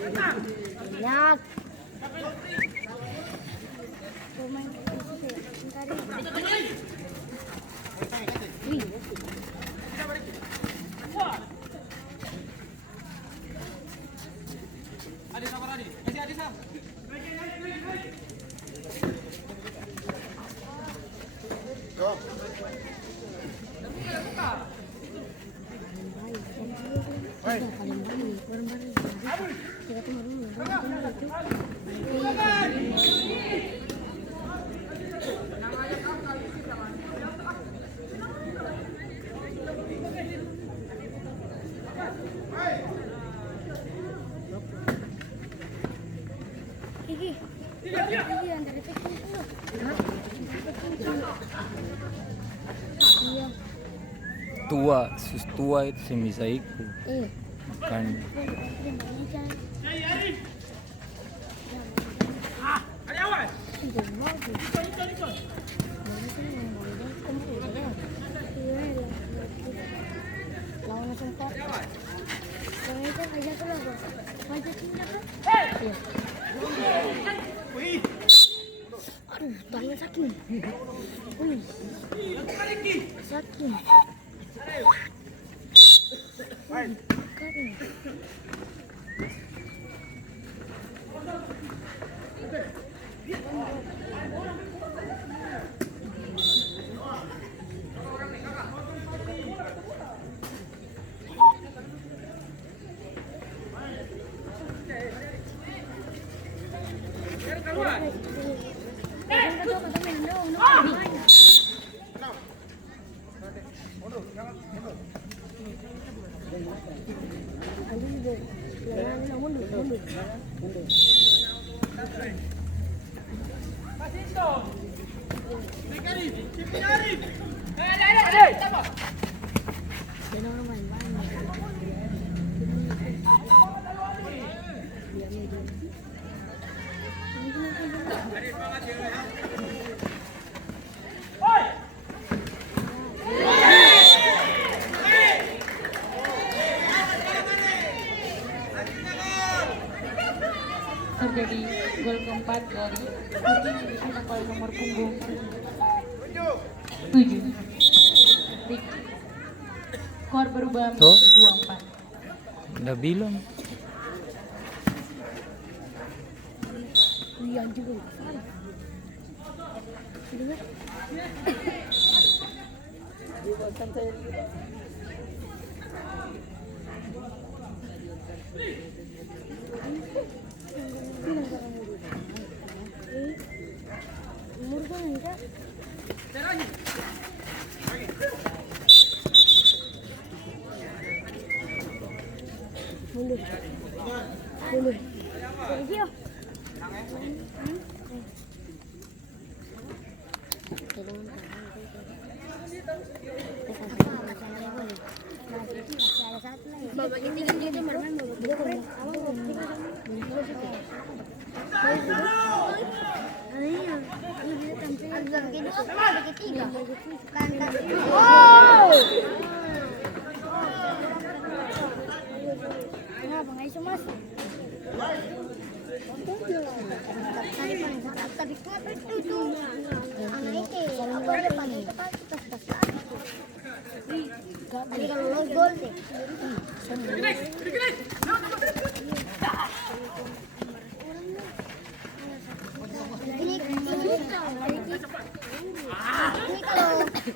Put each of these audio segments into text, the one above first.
Banyak. Tua, sus tua itu sih bisa ikut. Kan aduh, tangan sakit. Wih, sakit. Terjadi gol keempat dari tim Indonesia nomor punggung 7. Skor berubah menjadi 2-4. udah bilang. Wih, anjing gue. Umur kan enggak. Mundur. Mundur. Sergio. Babak ini kan dia bermain babak keren. Kalau gol deh.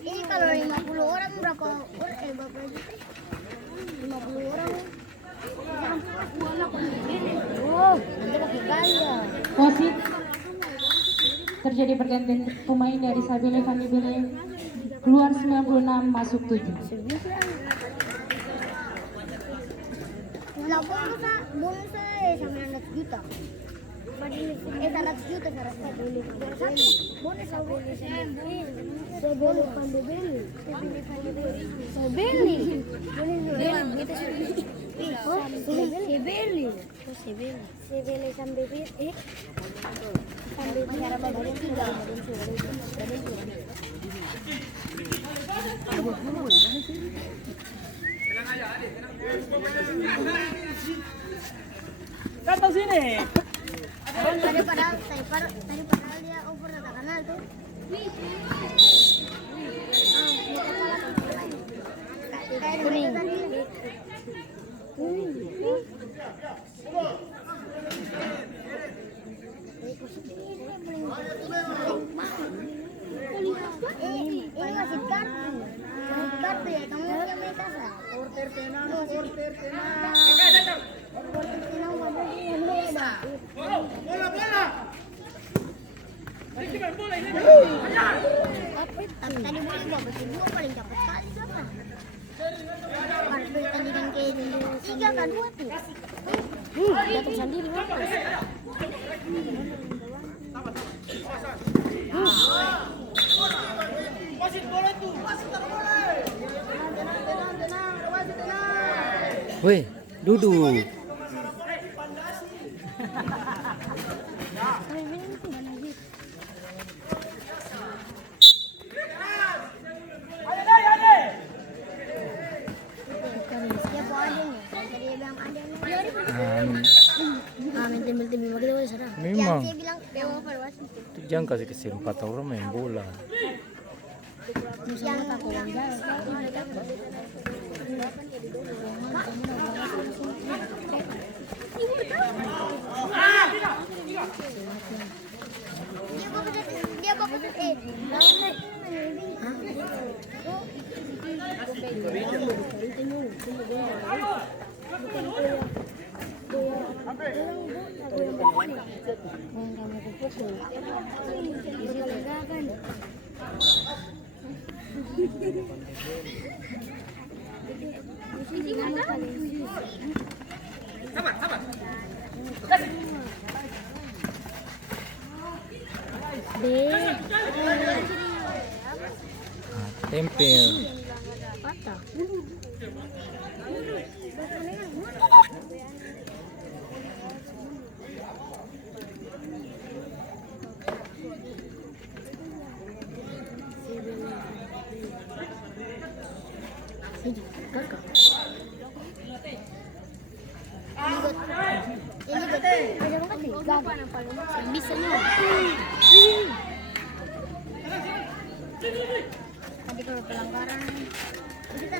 Ini kalau 50 orang berapa juta? 50 orang. Oh, nanti pakai gaya. Wasit terjadi pergantian pemain dari Sabile Van Bile keluar 96 masuk 7. Lah bonus saya sama 100 juta. 100 juta bonus Tadi padahal dia over tak kenal tuh. Kuning. Ini masih kartu. Kartu ya, kamu yang main kasa. Porter tenang. Tadi boleh gua berdua paling cepat sekali siapa? Pas pertandingan kayak dulu 3 kan 2 tuh. Jatuh sendiri lepas. Weh, duduk. Siapa adanya? Tadi dia bilang adanya. Main tembel-tembel begitu boleh sana. Memang. Yang dia bilang dewa pada wasit. Jangan kasih kesempatan orang main bola. Yang aku bilang. Dia bagus Tempel. Tadi kalau pelanggaran kita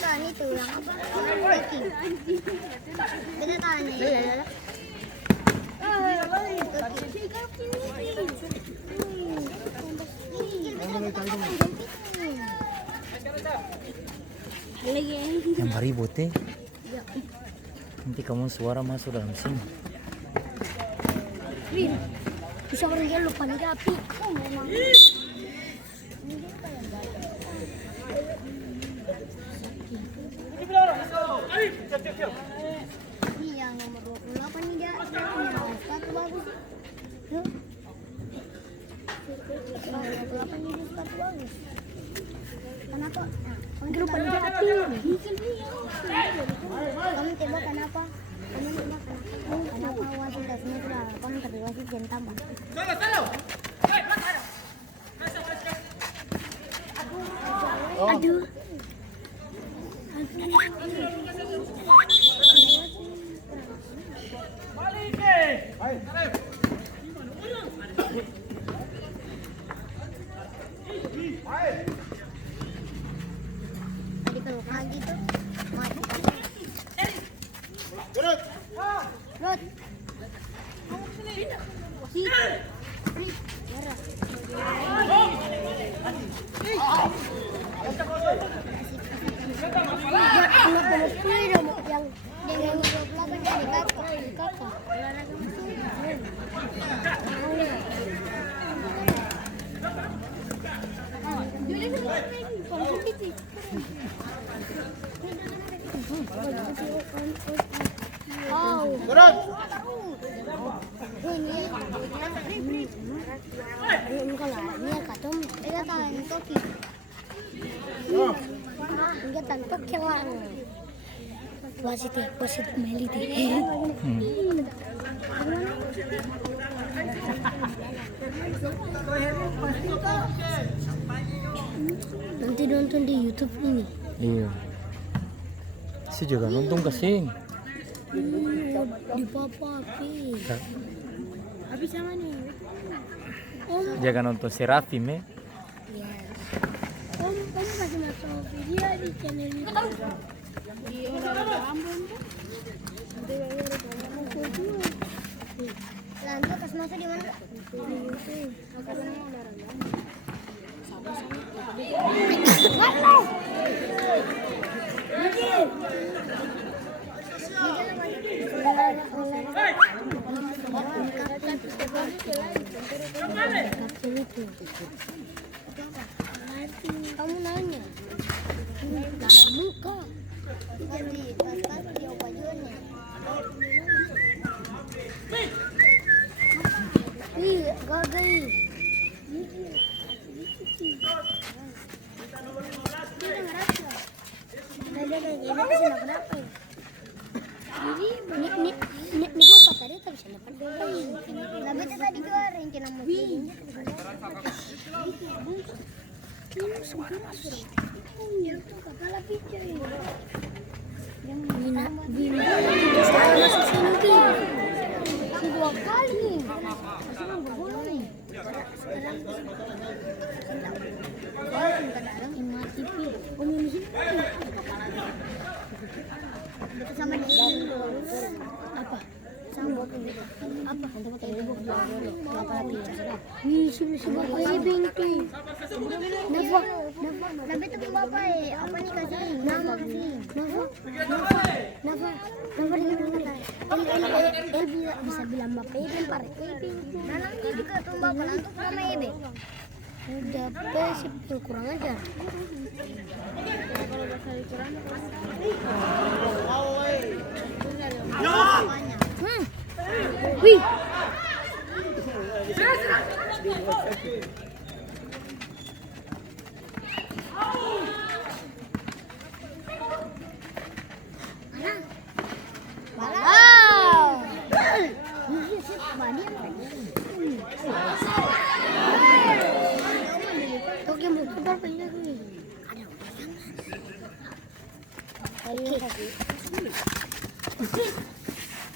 tahan itu yang apa? Backing. Kita tahan ini. Yang ribut eh. Nanti kamu suara masuk dalam sini. Bisa orang dia lupa nih api. Memang. Ini yang nomor 28 nih dia punya sepatu bagus. Yuk. 28 nih dia sepatu bagus. Kenapa? Kamu lupa nih api. Kamu tembak kenapa? Kamu tembak kenapa wasit dasnya sudah kamu tapi wasit jangan tambah. Aduh. Tadi kalau pagi tuh mati. Rod. Wasit melit. Nanti nonton di YouTube ini. Iya. Saya juga nonton kasih. Di papa api. Api sama nih. Jangan nonton Serafim ya. Kamu kasih masuk video di channel YouTube. Di olahraga Ambon tuh. Nanti olahraga Ambon. Lanjut kasih masuk di mana? Di YouTube. Karena olahraga. Kamu nanya muka ganti di bajunya. Ih, gagai. Dua kali. Sama dia apa? Sama apa? Nabi itu bapak apa nih kasih? Nama kasih. Nama bisa bilang bapak Eben par. Nanti juga tuh bapak nanti nama Eben. Udah pesip kurang aja. Kalau bahasa kurang wih.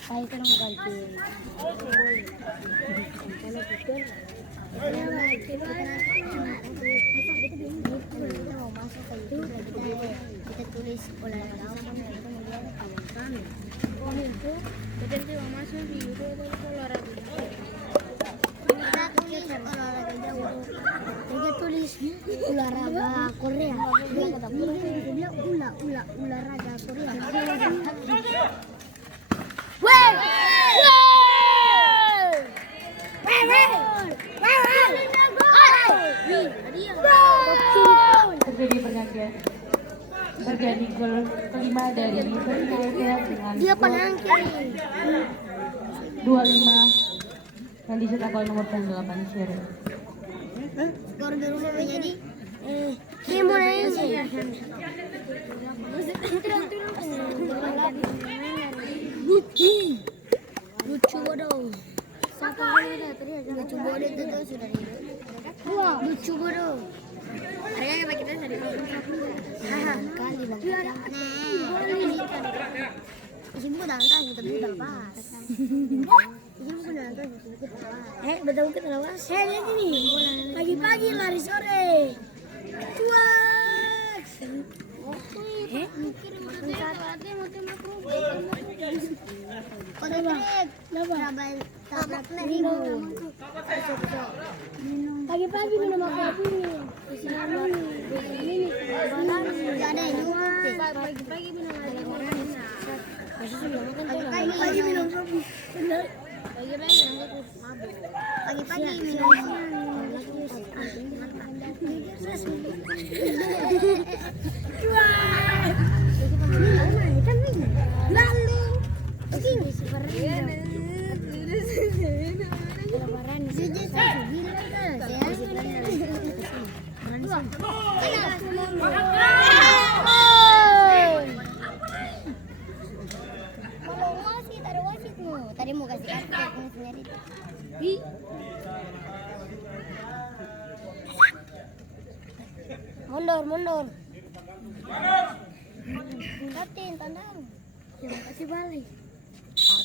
Saya kan mau ganti. Kita mau masuk ke YouTube kita tulis olahraga kemudian kawan kami. Itu kita mau masuk di YouTube itu olahraga. Kita tulis olahraga jauh. Kita tulis olahraga Korea. Dia olahraga Korea. Terjadi pergantian. Terjadi gol kelima dari Persija dengan Dia penangkis. 25 yang dicetak oleh nomor 8 Syirul. Skor di rumah menjadi Indonesia. Lucu bodoh. Siapa yang lucu bodoh itu tuh sudah wah, lucu bodoh. Kayaknya kita dari haha kali bang. Isi buku dantas kita buku pas. Isi buku dantas kita pas. Betul kita lawas. Lihat ini. Pagi-pagi lari sore. Cuak. Kode trik, tabrak ribu. Pagi-pagi minum kopi nih. Ini nggak ada yang nyuruh. Pagi-pagi minum air. Pagi-pagi minum kopi. Pagi-pagi minum kopi. Pagi-pagi minum lalu begini tadi mau kasih kartu sendiri. Mundur. Katin, tandang. Terima kasih balik.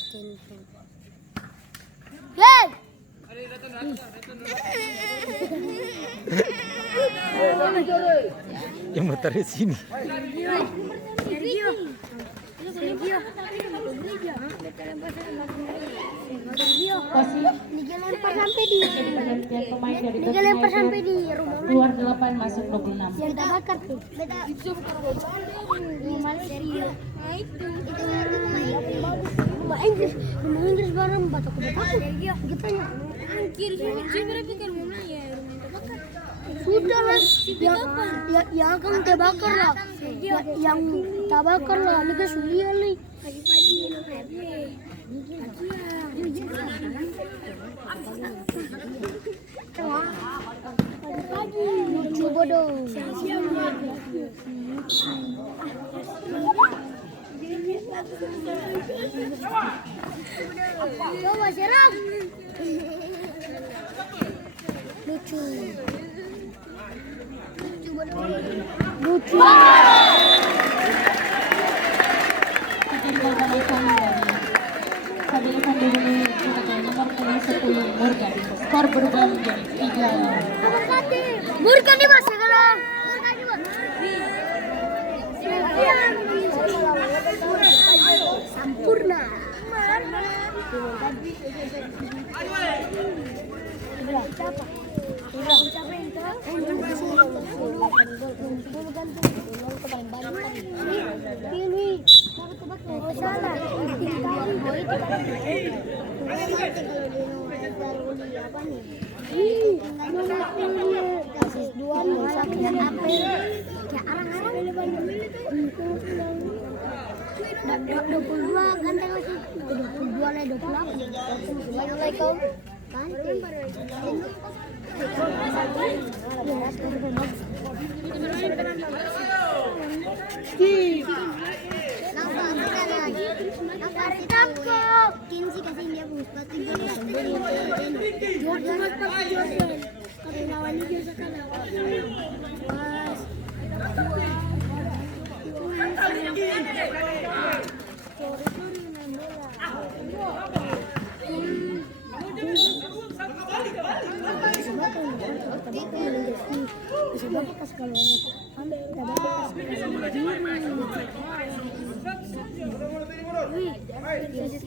Hey! Yang muter di sini. Lempar sampai di Pergantian pemain dari lempar sampai di rumah keluar 8 masuk 26. kita bakar tuh beta serius rumah Inggris bareng batok kita angkir sudah lah ya akan terbakar lah yang terbakar lah ini kan sulia nih lucu bodoh coba serang lucu bodoh lucu Sabila Fandi Bile dengan nomor 10 Morgan. Skor berubah menjadi 3. Morgan di mas sekarang sempurna ganteng lagi 22 lah 28 Assalamualaikum Kinsi kasih dia sepatu Jordan kalau lawan dia sekarang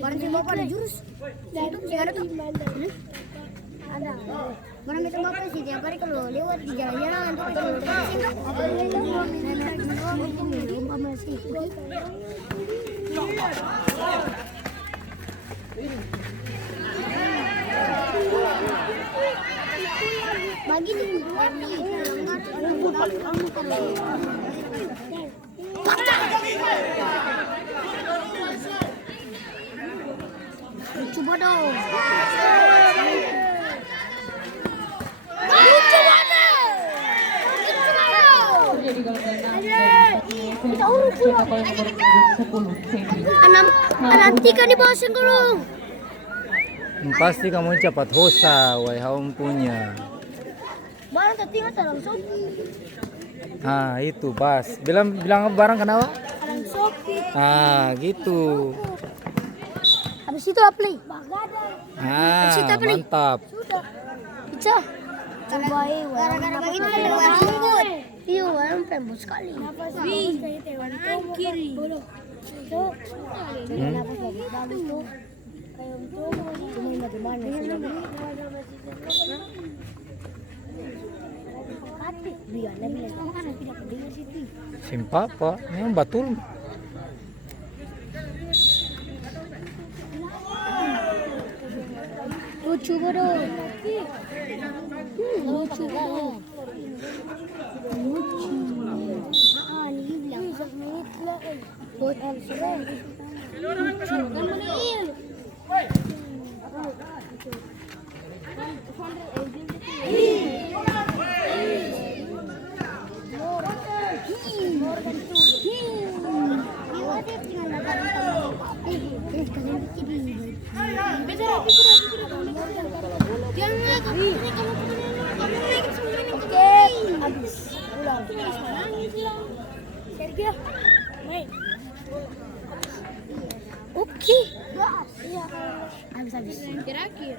barang si bapak ada jurus itu sih ada tuh ada barang itu bapak sih tiap hari kalau lewat di jalan-jalan tuh bagi nih lucu bodoh lucu bodoh Terjadi gol Antika di bawah sengkulung Pasti kamu cepat hosa, wahai haum punya. barang ketinggal dalam sopi Ah itu Bas. Bilang barang kenapa? dalam sopi Gitu. habis itu play Mantap. sudah bisa coba gara-gara begitu lewat jemput iya warna pembut sekali kiri Simpapa, memang betul. lucu bodoh lucu bodoh lucu ini bilang buat lucu Oke. Habis-habis. Yang terakhir.